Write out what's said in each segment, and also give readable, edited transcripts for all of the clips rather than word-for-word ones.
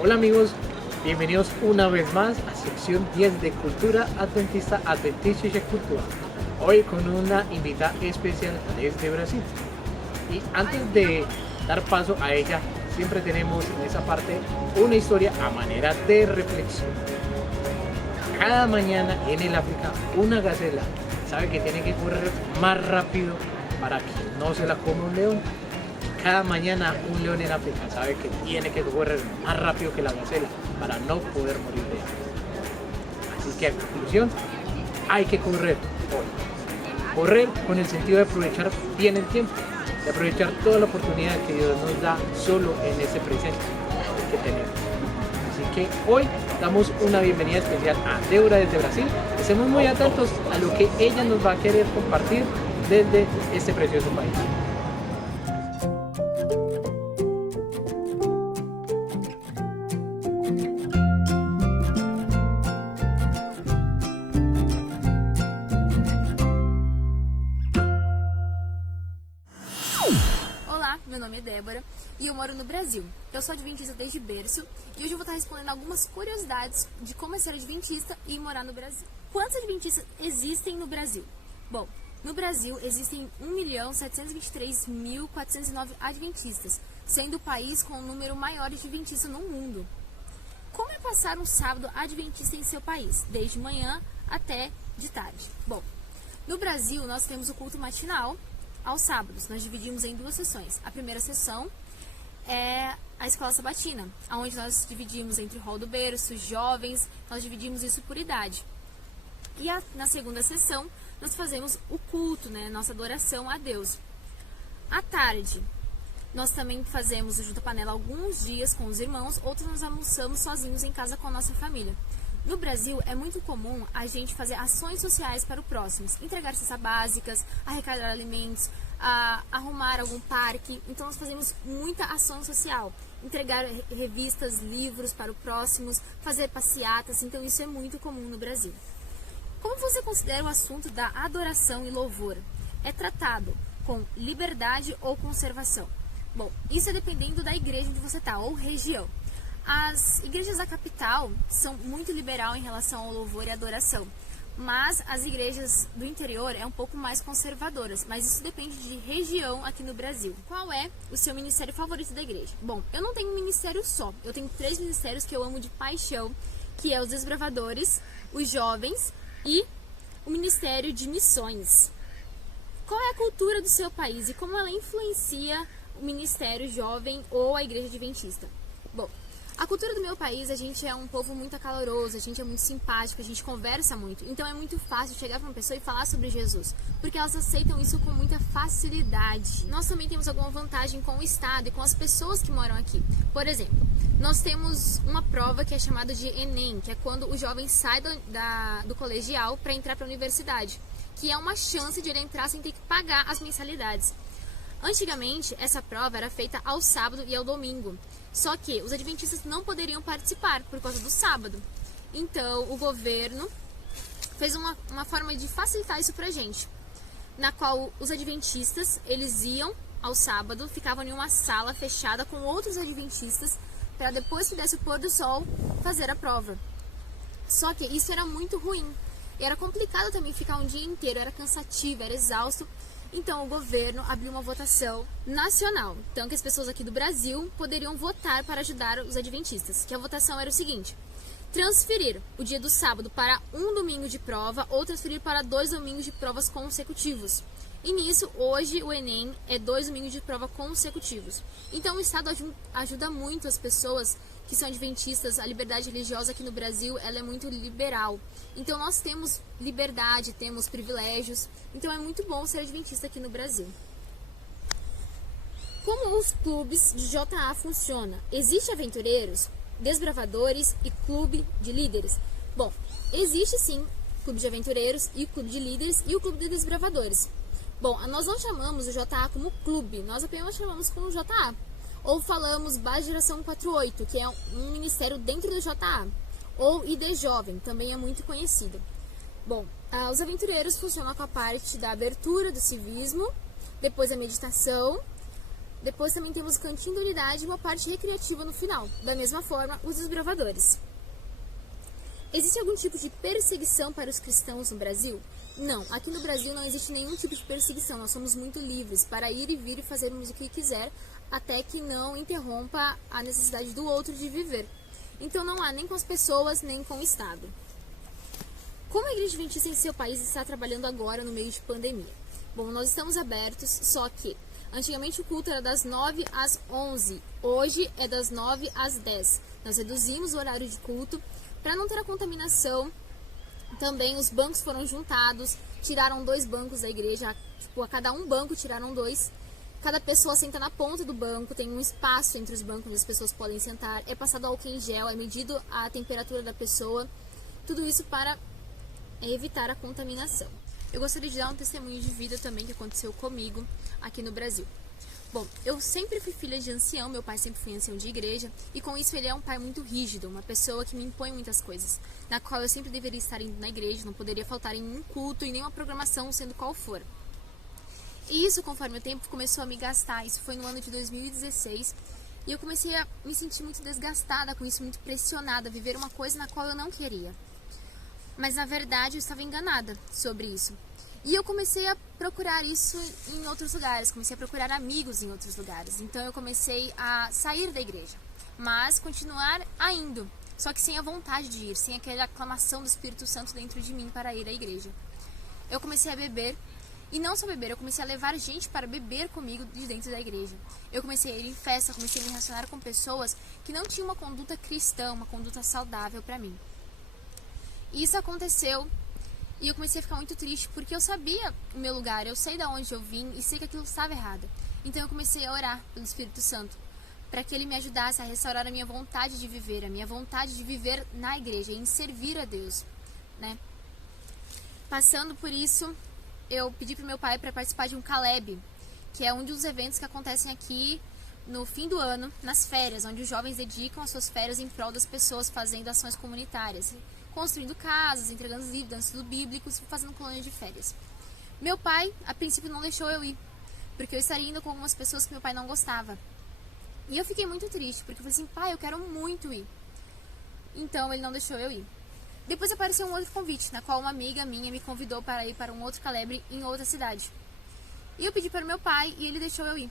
Hola amigos, bienvenidos una vez más a sección 10 de Cultura Adventista, Adventistische Cultura. Hoy con una invitada especial desde Brasil. Y antes de dar paso a ella, siempre tenemos en esa parte una historia a manera de reflexión. Cada mañana en el África, una gacela sabe que tiene que correr más rápido para que no se la coma un león. Cada mañana un león en África sabe que tiene que correr más rápido que la gacela para no poder morir de hambre. Así que en conclusión, hay que correr hoy. Correr con el sentido de aprovechar bien el tiempo, de aprovechar toda la oportunidad que Dios nos da solo en ese presente que tenemos. Así que hoy damos una bienvenida especial a Débora desde Brasil. Estemos muy atentos a lo que ella nos va a querer compartir desde este precioso país. Olá, meu nome é Débora e eu moro no Brasil. Eu sou adventista desde berço e hoje eu vou estar respondendo algumas curiosidades de como é ser adventista e morar no Brasil. Quantos adventistas existem no Brasil? Bom, no Brasil existem 1.723.409 adventistas, sendo o país com o número maior de adventistas no mundo. Como é passar um sábado adventista em seu país, desde manhã até de tarde? Bom, no Brasil nós temos o culto matinal aos sábados. Nós dividimos em duas sessões. A primeira sessão é a escola sabatina, onde nós dividimos entre o hall do berço, jovens, nós dividimos isso por idade. E na segunda sessão, nós fazemos o culto, nossa adoração a Deus. À tarde, nós também fazemos o junta panela alguns dias com os irmãos, outros nós almoçamos sozinhos em casa com a nossa família. No Brasil, é muito comum a gente fazer ações sociais para o próximo, entregar cestas básicas, arrecadar alimentos, arrumar algum parque. Então, nós fazemos muita ação social, entregar revistas, livros para o próximo, fazer passeatas. Então, isso é muito comum no Brasil. Como você considera o assunto da adoração e louvor? É tratado com liberdade ou conservação? Bom, isso é dependendo da igreja onde você está, ou região. As igrejas da capital são muito liberal em relação ao louvor e adoração, mas as igrejas do interior é um pouco mais conservadoras, mas isso depende de região aqui no Brasil. Qual é o seu ministério favorito da igreja? Bom, eu não tenho um ministério só, eu tenho 3 ministérios que eu amo de paixão, que é os desbravadores, os jovens e o ministério de missões. Qual é a cultura do seu país e como ela influencia o ministério jovem ou a igreja adventista? Bom, a cultura do meu país, a gente é um povo muito acaloroso, a gente é muito simpático, a gente conversa muito. Então é muito fácil chegar para uma pessoa e falar sobre Jesus, porque elas aceitam isso com muita facilidade. Nós também temos alguma vantagem com o Estado e com as pessoas que moram aqui. Por exemplo, nós temos uma prova que é chamada de Enem, que é quando o jovem sai do colegial para entrar para a universidade, que é uma chance de ele entrar sem ter que pagar as mensalidades. Antigamente, essa prova era feita ao sábado e ao domingo, só que os adventistas não poderiam participar por causa do sábado. Então, o governo fez uma forma de facilitar isso pra gente, na qual os adventistas, eles iam ao sábado, ficavam em uma sala fechada com outros adventistas, para depois que desse o pôr do sol, fazer a prova. Só que isso era muito ruim, e era complicado também ficar um dia inteiro, era cansativo, era exausto. Então, o governo abriu uma votação nacional, então que as pessoas aqui do Brasil poderiam votar para ajudar os adventistas, que a votação era o seguinte: transferir o dia do sábado para um domingo de prova ou transferir para 2 domingos de provas consecutivos. E nisso, hoje o Enem é 2 domingos de prova consecutivos. Então, o Estado ajuda muito as pessoas que são adventistas. A liberdade religiosa aqui no Brasil, ela é muito liberal. Então, nós temos liberdade, temos privilégios. Então, é muito bom ser adventista aqui no Brasil. Como os clubes de JA funcionam? Existem aventureiros, desbravadores e clube de líderes? Bom, existe sim clube de aventureiros e clube de líderes e o clube de desbravadores. Bom, nós não chamamos o JA como clube, nós apenas chamamos como JA. Ou falamos Base Geração 48, que é um ministério dentro do JA. Ou ID Jovem, também é muito conhecido. Bom, os aventureiros funcionam com a parte da abertura do civismo, depois a meditação, Depois também temos o cantinho da unidade e uma parte recreativa no final. Da mesma forma, os desbravadores. Existe algum tipo de perseguição para os cristãos no Brasil? Não, aqui no Brasil não existe nenhum tipo de perseguição. Nós somos muito livres para ir e vir e fazermos o que quiser, até que não interrompa a necessidade do outro de viver. Então não há nem com as pessoas, nem com o Estado. Como a Igreja Adventista em seu país está trabalhando agora no meio de pandemia? Bom, nós estamos abertos, só que antigamente o culto era das 9 às 11, hoje é das 9 às 10. Nós reduzimos o horário de culto para não ter a contaminação. Também os bancos foram juntados, tiraram 2 bancos da igreja, tipo, a cada um banco tiraram 2. Cada pessoa senta na ponta do banco, tem um espaço entre os bancos onde as pessoas podem sentar, é passado álcool em gel, é medido a temperatura da pessoa, tudo isso para evitar a contaminação. Eu gostaria de dar um testemunho de vida também que aconteceu comigo aqui no Brasil. Bom, eu sempre fui filha de ancião, meu pai sempre foi ancião de igreja, e com isso ele é um pai muito rígido, uma pessoa que me impõe muitas coisas, na qual eu sempre deveria estar indo na igreja, não poderia faltar em um culto e nenhuma programação, sendo qual for. E isso, conforme o tempo, começou a me gastar. Isso foi no ano de 2016, e eu comecei a me sentir muito desgastada com isso, muito pressionada, a viver uma coisa na qual eu não queria. Mas na verdade eu estava enganada sobre isso. E eu comecei a procurar isso em outros lugares, comecei a procurar amigos em outros lugares. Então eu comecei a sair da igreja, mas continuar indo, só que sem a vontade de ir, sem aquela aclamação do Espírito Santo dentro de mim para ir à igreja. Eu comecei a beber, e não só beber, eu comecei a levar gente para beber comigo de dentro da igreja. Eu comecei a ir em festa, comecei a me relacionar com pessoas que não tinham uma conduta cristã, uma conduta saudável para mim. E isso aconteceu. E eu comecei a ficar muito triste, porque eu sabia o meu lugar, eu sei de onde eu vim e sei que aquilo estava errado. Então eu comecei a orar pelo Espírito Santo, para que ele me ajudasse a restaurar a minha vontade de viver, a minha vontade de viver na igreja, em servir a Deus, né? Passando por isso, eu pedi para o meu pai para participar de um Caleb, que é um dos eventos que acontecem aqui no fim do ano, nas férias, onde os jovens dedicam as suas férias em prol das pessoas, fazendo ações comunitárias, construindo casas, entregando livros, dando estudo bíblico, fazendo colônia de férias. Meu pai, a princípio, não deixou eu ir, porque eu estaria indo com algumas pessoas que meu pai não gostava. E eu fiquei muito triste, porque eu falei assim, pai, eu quero muito ir. Então, ele não deixou eu ir. Depois apareceu um outro convite, na qual uma amiga minha me convidou para ir para um outro Calebre em outra cidade. E eu pedi para o meu pai e ele deixou eu ir.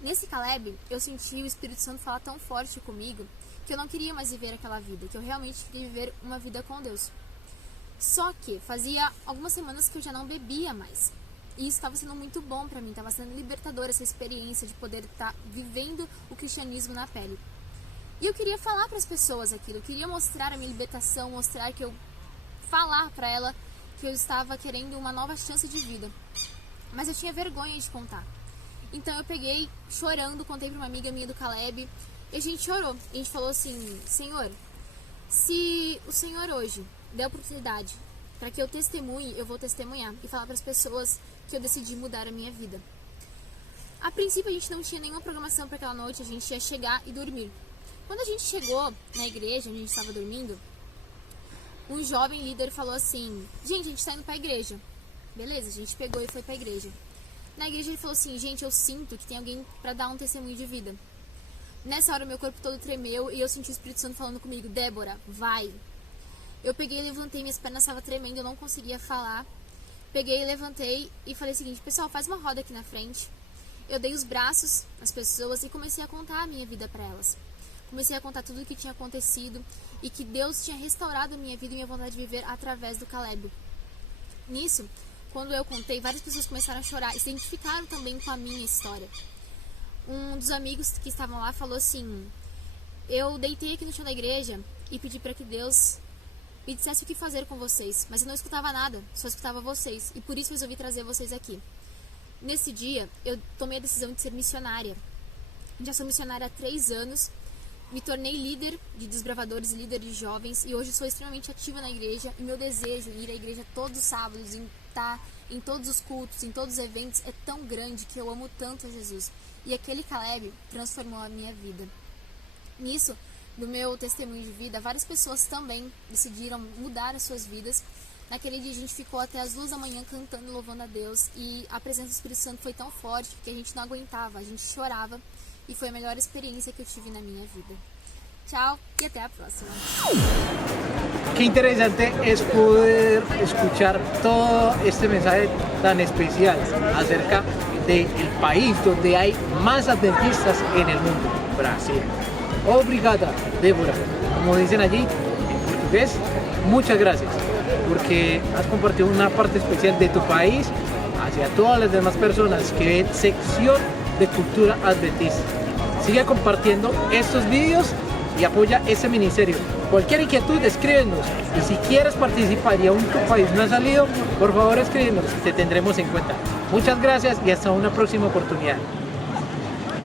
Nesse Caleb, eu senti o Espírito Santo falar tão forte comigo que eu não queria mais viver aquela vida, que eu realmente queria viver uma vida com Deus. Só que fazia algumas semanas que eu já não bebia mais. E isso estava sendo muito bom para mim, estava sendo libertador essa experiência de poder estar vivendo o cristianismo na pele. E eu queria falar para as pessoas aquilo, eu queria mostrar a minha libertação, mostrar que eu falar para ela que eu estava querendo uma nova chance de vida. Mas eu tinha vergonha de contar. Então eu peguei, chorando, contei para uma amiga minha do Caleb, e a gente chorou. A gente falou assim, Senhor, se o Senhor hoje der a oportunidade para que eu testemunhe, eu vou testemunhar e falar para as pessoas que eu decidi mudar a minha vida. A princípio a gente não tinha nenhuma programação para aquela noite, a gente ia chegar e dormir. Quando a gente chegou na igreja, onde a gente estava dormindo, um jovem líder falou assim, gente, a gente está indo para a igreja. Beleza, a gente pegou e foi para a igreja. Na igreja ele falou assim, gente, eu sinto que tem alguém para dar um testemunho de vida. Nessa hora meu corpo todo tremeu e eu senti o Espírito Santo falando comigo, Débora, vai. Eu peguei e levantei, minhas pernas estavam tremendo, eu não conseguia falar. Peguei e levantei e falei o seguinte, pessoal, faz uma roda aqui na frente. Eu dei os braços às pessoas e comecei a contar a minha vida para elas. Comecei a contar tudo o que tinha acontecido e que Deus tinha restaurado a minha vida e minha vontade de viver através do Caleb. Nisso, quando eu contei, várias pessoas começaram a chorar e se identificaram também com a minha história. Um dos amigos que estavam lá falou assim, eu deitei aqui no chão da igreja e pedi para que Deus me dissesse o que fazer com vocês, mas eu não escutava nada, só escutava vocês, e por isso resolvi trazer vocês aqui. Nesse dia, eu tomei a decisão de ser missionária. Já sou missionária há 3 anos, me tornei líder de desbravadores e líder de jovens, e hoje sou extremamente ativa na igreja, e meu desejo de ir à igreja todos os sábados, em estar em todos os cultos, em todos os eventos, é tão grande que eu amo tanto a Jesus. E aquele Caleb transformou a minha vida. Nisso, no meu testemunho de vida, várias pessoas também decidiram mudar as suas vidas, Naquele dia a gente ficou até as 2 da manhã cantando e louvando a Deus, e a presença do Espírito Santo foi tão forte que a gente não aguentava, a gente chorava, e foi a melhor experiência que eu tive na minha vida. Tchau e até a próxima. Qué interesante es poder escuchar todo este mensaje tan especial acerca del país donde hay más adventistas en el mundo, Brasil. Obrigada, Débora. Como dicen allí en portugués, muchas gracias, porque has compartido una parte especial de tu país hacia todas las demás personas que ven sección de cultura adventista. Sigue compartiendo estos vídeos y apoya este ministerio. Cualquier inquietud, escríbenos. Y si quieres participar y aún tu país no ha salido, por favor escríbenos, te tendremos en cuenta. Muchas gracias y hasta una próxima oportunidad.